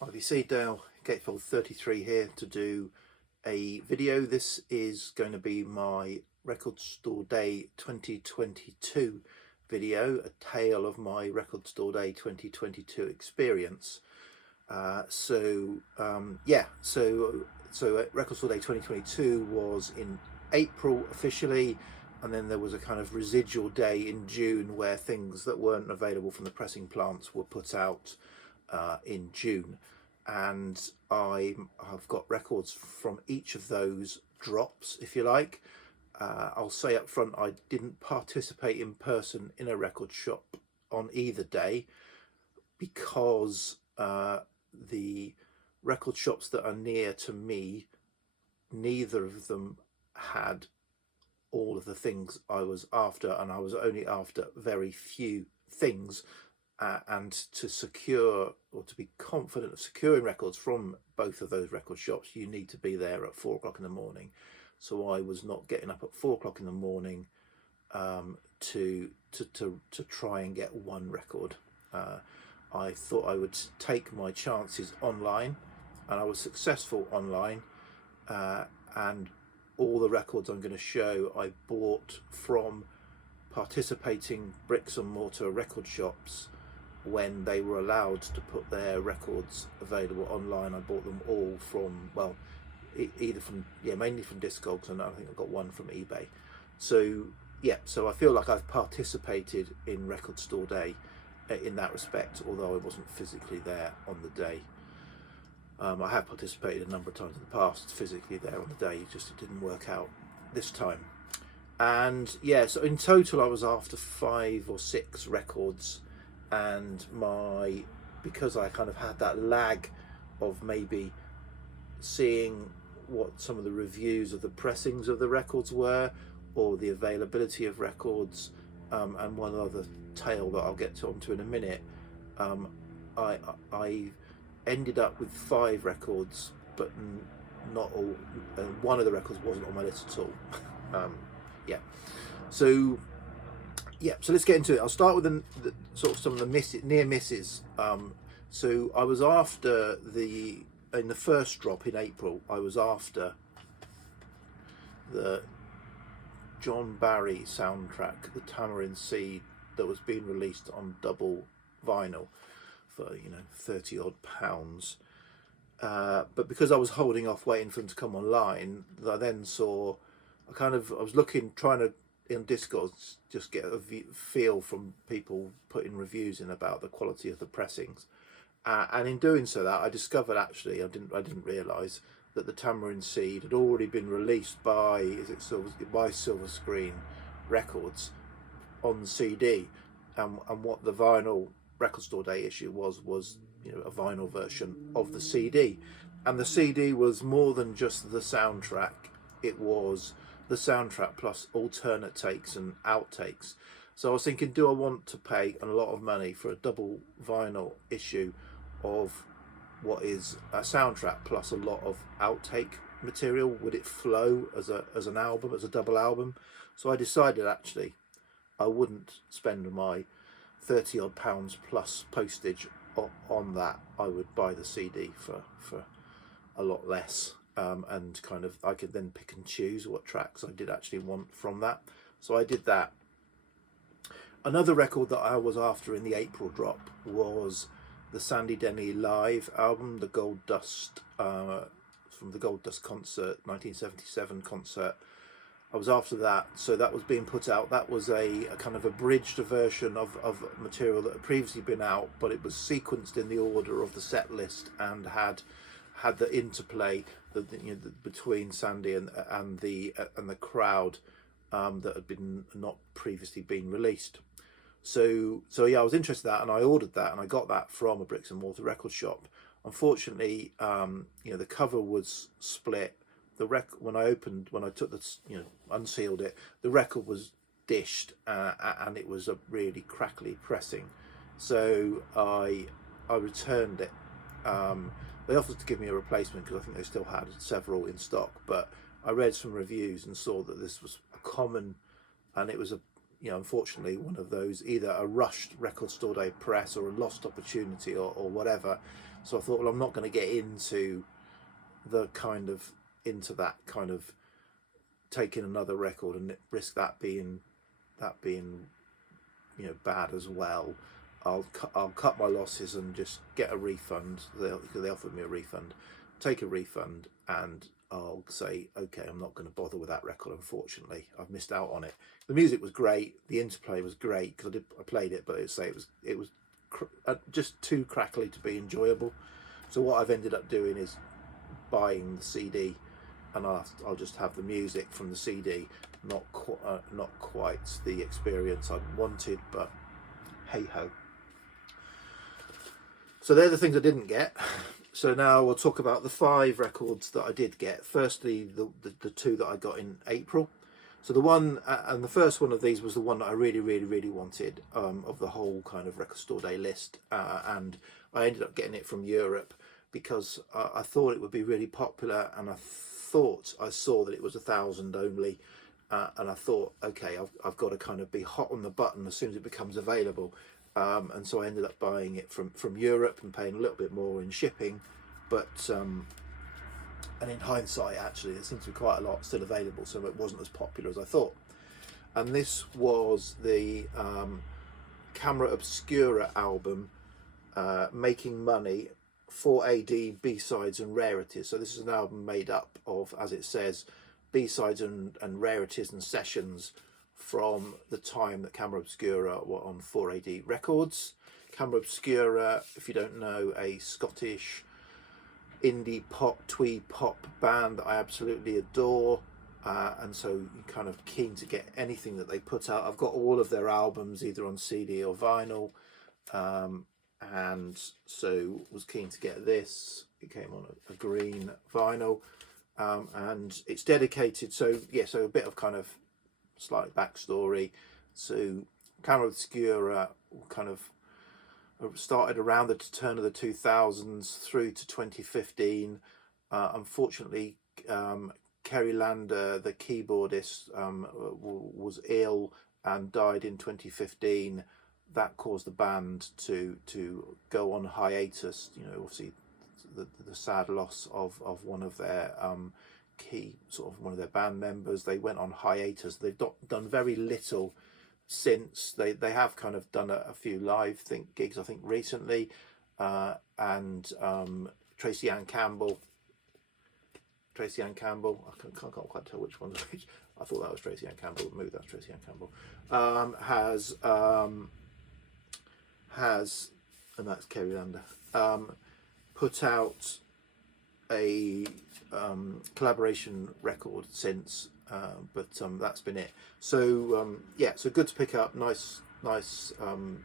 Ivy Seedale, Gatefold 33 here to do a video. This is going to be my Record Store Day 2022 video, a tale of my Record Store Day 2022 experience. So Record Store Day 2022 was in April officially, and then there was a kind of residual day in June where things that weren't available from the pressing plants were put out in June, and I've got records from each of those drops, if you like. I'll say up front, I didn't participate in person in a record shop on either day because the record shops that are near to me, neither of them had all of the things I was after, and I was only after very few things. And to secure, or to be confident of securing records from both of those record shops, you need to be there at 4 o'clock in the morning. So I was not getting up at 4 o'clock in the morning to try and get one record. I thought I would take my chances online, and I was successful online. And all the records I'm going to show I bought from participating bricks and mortar record shops when they were allowed to put their records available online. I bought them all from, well, either from, mainly from Discogs, and I think I got one from eBay. So so I feel like I've participated in Record Store Day in that respect, although I wasn't physically there on the day. I have participated a number of times in the past physically there on the day, just it didn't work out this time. And so in total I was after 5 or 6 records, and because I kind of had that lag of maybe seeing what some of the reviews of the pressings of the records were, or the availability of records, and one other tale that I'll get onto in a minute, I ended up with 5 records, but not all. One of the records wasn't on my list at all. So let's get into it. I'll start with the sort of some of the near misses. So I was after in the first drop in April, I was after the John Barry soundtrack, the Tamarind Seed, that was being released on double vinyl for £30 odd. But because I was holding off waiting for them to come online, I then saw I was looking, trying to in Discogs just get a feel from people putting reviews in about the quality of the pressings, and in doing so that I discovered, actually I didn't realise that the Tamarind Seed had already been released by Silver Screen Records on CD, and what the vinyl Record Store Day issue was a vinyl version of the CD, and the CD was more than just the soundtrack. It was the soundtrack plus alternate takes and outtakes. So I was thinking, do I want to pay a lot of money for a double vinyl issue of what is a soundtrack plus a lot of outtake material? Would it flow as an album, as a double album? So I decided actually I wouldn't spend my £30 odd plus postage on that. I would buy the CD for a lot less. And kind of I could then pick and choose what tracks I did actually want from that. So I did that. Another record that I was after in the April drop was the Sandy Denny live album, the Gold Dust, from the Gold Dust concert, 1977 concert. I was after that, so that was being put out. That was a kind of abridged version of material that had previously been out, but it was sequenced in the order of the set list and had the interplay between Sandy and the crowd that had been not previously been released. So I was interested in that, and I ordered that, and I got that from a bricks and mortar record shop. Unfortunately, the cover was split. When I took unsealed it, the record was dished, and it was a really crackly pressing. So I returned it. They offered to give me a replacement because I think they still had several in stock, but I read some reviews and saw that this was a common, and it was unfortunately one of those, either a rushed Record Store Day press or a lost opportunity or whatever. So I thought, well, I'm not going to get into that kind of taking another record and risk that being bad as well. I'll cut my losses and just get a refund. They offered me a refund, take a refund, and I'll say, okay, I'm not going to bother with that record. Unfortunately, I've missed out on it. The music was great, the interplay was great because I played it, but it was just too crackly to be enjoyable. So what I've ended up doing is buying the CD, and I'll just have the music from the CD. Not quite the experience I wanted, but hey ho. So they're the things I didn't get. So now we'll talk about the 5 records that I did get. Firstly, the 2 that I got in April. So the one, and the first one of these was the one that I really, really, really wanted, of the whole kind of record store day list. And I ended up getting it from Europe because I thought it would be really popular, and I thought I saw that it was 1,000 only. And I thought, okay, I've got to kind of be hot on the button as soon as it becomes available. And so I ended up buying it from Europe and paying a little bit more in shipping. But and in hindsight, actually, there seems to be quite a lot still available, so it wasn't as popular as I thought. And this was the Camera Obscura album, Making Money, 4AD, B-sides and rarities. So this is an album made up of, as it says, B-sides and rarities and sessions from the time that Camera Obscura were on 4AD Records. Camera Obscura, if you don't know, a Scottish indie pop, twee pop band that I absolutely adore, and so you're kind of keen to get anything that they put out. I've got all of their albums either on CD or vinyl, and so was keen to get this. It came on a green vinyl, and it's dedicated, so yeah, so a bit of kind of slight backstory. So Camera Obscura kind of started around the turn of the 2000s through to 2015. Unfortunately, Kerry Lander, the keyboardist, was ill and died in 2015. That caused the band to go on hiatus. You know, obviously the sad loss of one of their one of their band members. They went on hiatus. They've done very little since. They have kind of done a few live gigs, I think, recently, and Tracy Ann Campbell, I can't quite tell which one's which. I thought that was Tracy Ann Campbell. Maybe that's Tracy Ann Campbell. Has, and that's Kerry Lander, put out a collaboration record since, but that's been it. So yeah, so good to pick up. Nice.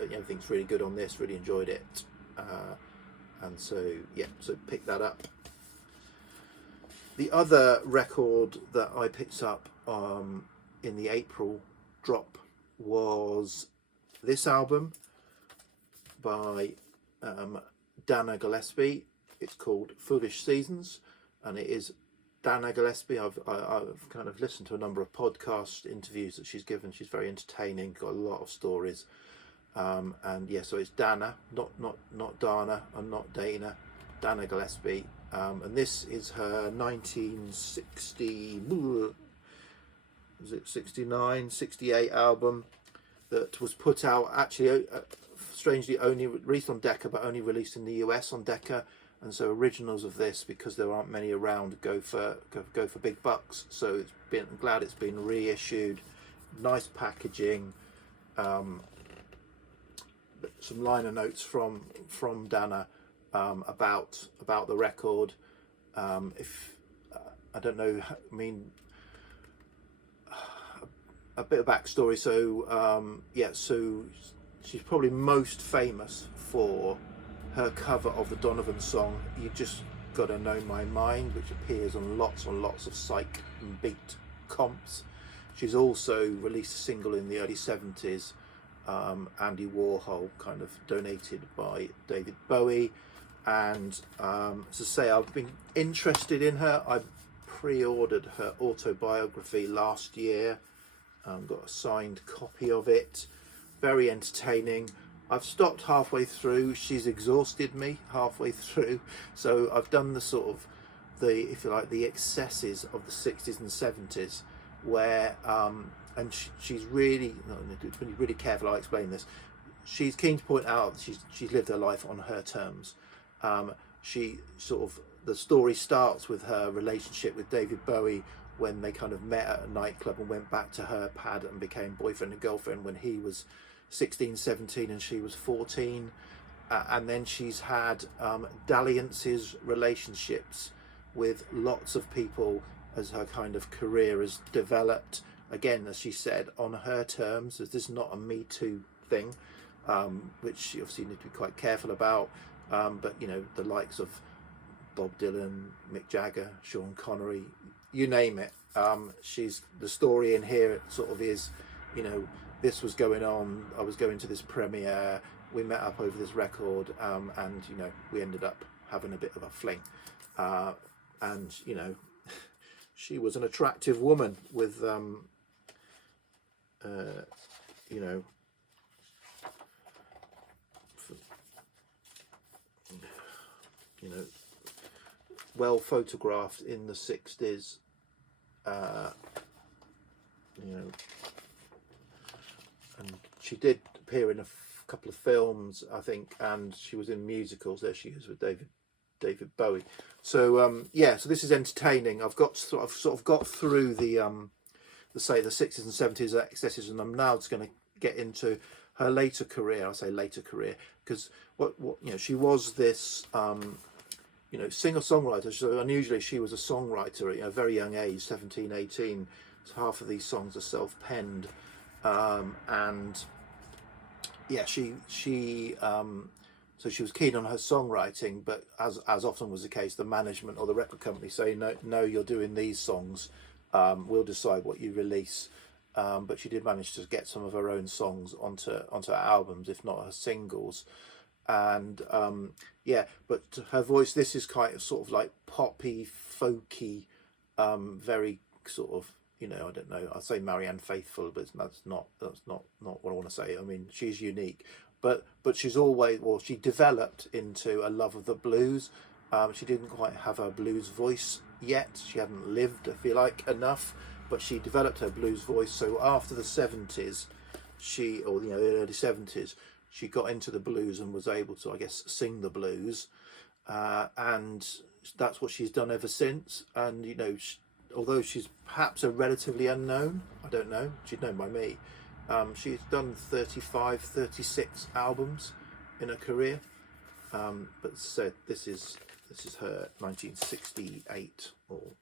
Everything's really good on this. Really enjoyed it, and so yeah, so pick that up. The other record that I picked up in the April drop was this album by Dana Gillespie. It's called Foolish Seasons, and it is Dana Gillespie. I've kind of listened to a number of podcast interviews that she's given. She's very entertaining, got a lot of stories, and yeah, so it's Dana, not Dana and not Dana, Dana Gillespie, and this is her 1960, was it 69, 68 album that was put out actually strangely only released on Decca, but only released in the US on Decca. And so originals of this, because there aren't many around, go for big bucks. So I'm glad it's been reissued. Nice packaging. Some liner notes from Dana about the record. If I don't know, I mean, a bit of backstory. So yeah, so she's probably most famous for her cover of the Donovan song "You Just Gotta Know My Mind," which appears on lots of psych and beat comps. She's also released a single in the early 70s, Andy Warhol kind of donated by David Bowie, and as I say, I've been interested in her. I pre-ordered her autobiography last year, got a signed copy of it. Very entertaining. I've stopped halfway through. She's exhausted me halfway through, so I've done the sort of if you like, the excesses of the 60s and 70s, where and she's really, no, it's really, really careful. I explain this. She's keen to point out that she's lived her life on her terms. She sort of, the story starts with her relationship with David Bowie, when they kind of met at a nightclub and went back to her pad and became boyfriend and girlfriend when he was 16, 17 and she was 14. And then she's had dalliances, relationships with lots of people as her kind of career has developed. Again, as she said, on her terms, as this is not a Me Too thing, which you obviously need to be quite careful about. But, you know, the likes of Bob Dylan, Mick Jagger, Sean Connery, you name it. She's, the story in here sort of is, you know, this was going on, I was going to this premiere, we met up over this record, and, you know, we ended up having a bit of a fling. And, you know, she was an attractive woman with, you know, well photographed in the 60s, you know, and she did appear in a couple of films, I think, and she was in musicals. There she is with David Bowie. So yeah, so this is entertaining. I've sort of got through the 60s and 70s excesses, and I'm now just going to get into her later career. I say later career because what you know, she was this you know, singer-songwriter. So unusually she was a songwriter at a very young age, 17, 18. So half of these songs are self-penned, and yeah, so she was keen on her songwriting, but as often was the case, the management or the record company say, no, you're doing these songs, we'll decide what you release. But she did manage to get some of her own songs onto her albums, if not her singles. And yeah, but her voice, this is kind of sort of like poppy, folky, very sort of, you know, I don't know, I'd say Marianne Faithfull, but that's not what I want to say. I mean, she's unique, but she's always, well, she developed into a love of the blues. She didn't quite have her blues voice yet. She hadn't lived, I feel like, enough, but she developed her blues voice. So after the 70s, or you know, the early 70s, she got into the blues and was able to, I guess, sing the blues, and that's what she's done ever since. And you know, although she's perhaps a relatively unknown, I don't know, she's known by me, she's done 35, 36 albums in her career. But said this is her 1968 or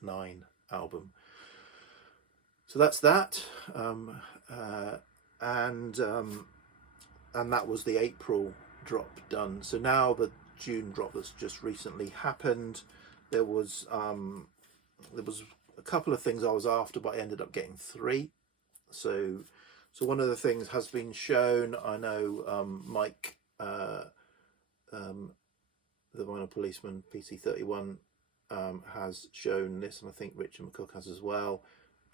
9 album. So that's that, and that was the April drop done. So now the June drop that's just recently happened. There was a couple of things I was after, but I ended up getting 3. So one of the things has been shown. I know Mike, the Vinyl Policeman, PC31, has shown this, and I think Richard McCook has as well.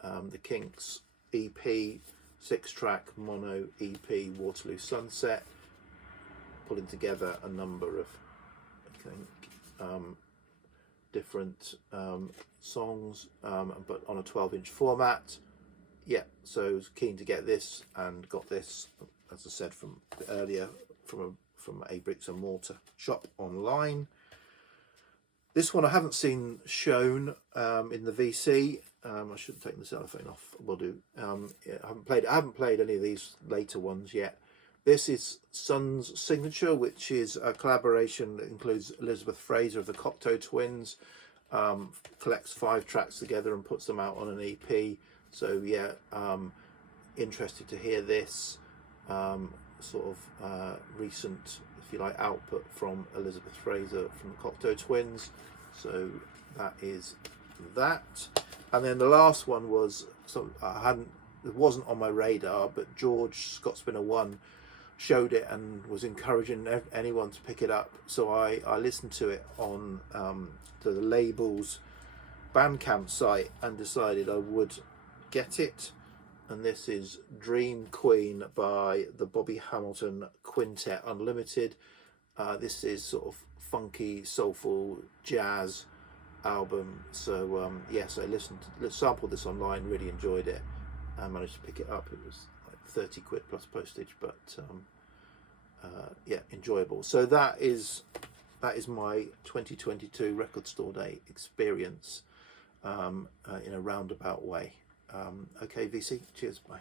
The Kinks EP, 6-track mono EP, Waterloo Sunset, pulling together a number of, I think, different songs, but on a 12-inch format. Yeah, so I was keen to get this, and got this, as I said from earlier, from a bricks and mortar shop online. This one I haven't seen shown in the VC. I should have taken the cellophane off. Will do. Yeah, I haven't played any of these later ones yet. This is Sun's Signature, which is a collaboration that includes Elizabeth Fraser of the Cocteau Twins. Collects 5 tracks together and puts them out on an EP. So yeah, interested to hear this sort of recent, if you like, output from Elizabeth Fraser from the Cocteau Twins. So that is that. And then the last one was, so it wasn't on my radar, but George Scottspinner 1 showed it and was encouraging anyone to pick it up. So I listened to it on to the label's Bandcamp site and decided I would get it. and this is Dream Queen by the Bobby Hamilton Quintet Unlimited. This is sort of funky, soulful jazz album. So yes, I sampled this online, really enjoyed it, and managed to pick it up. It was like 30 quid plus postage, but yeah, enjoyable. So that is my 2022 record store day experience in a roundabout way. Okay, VC, cheers, bye.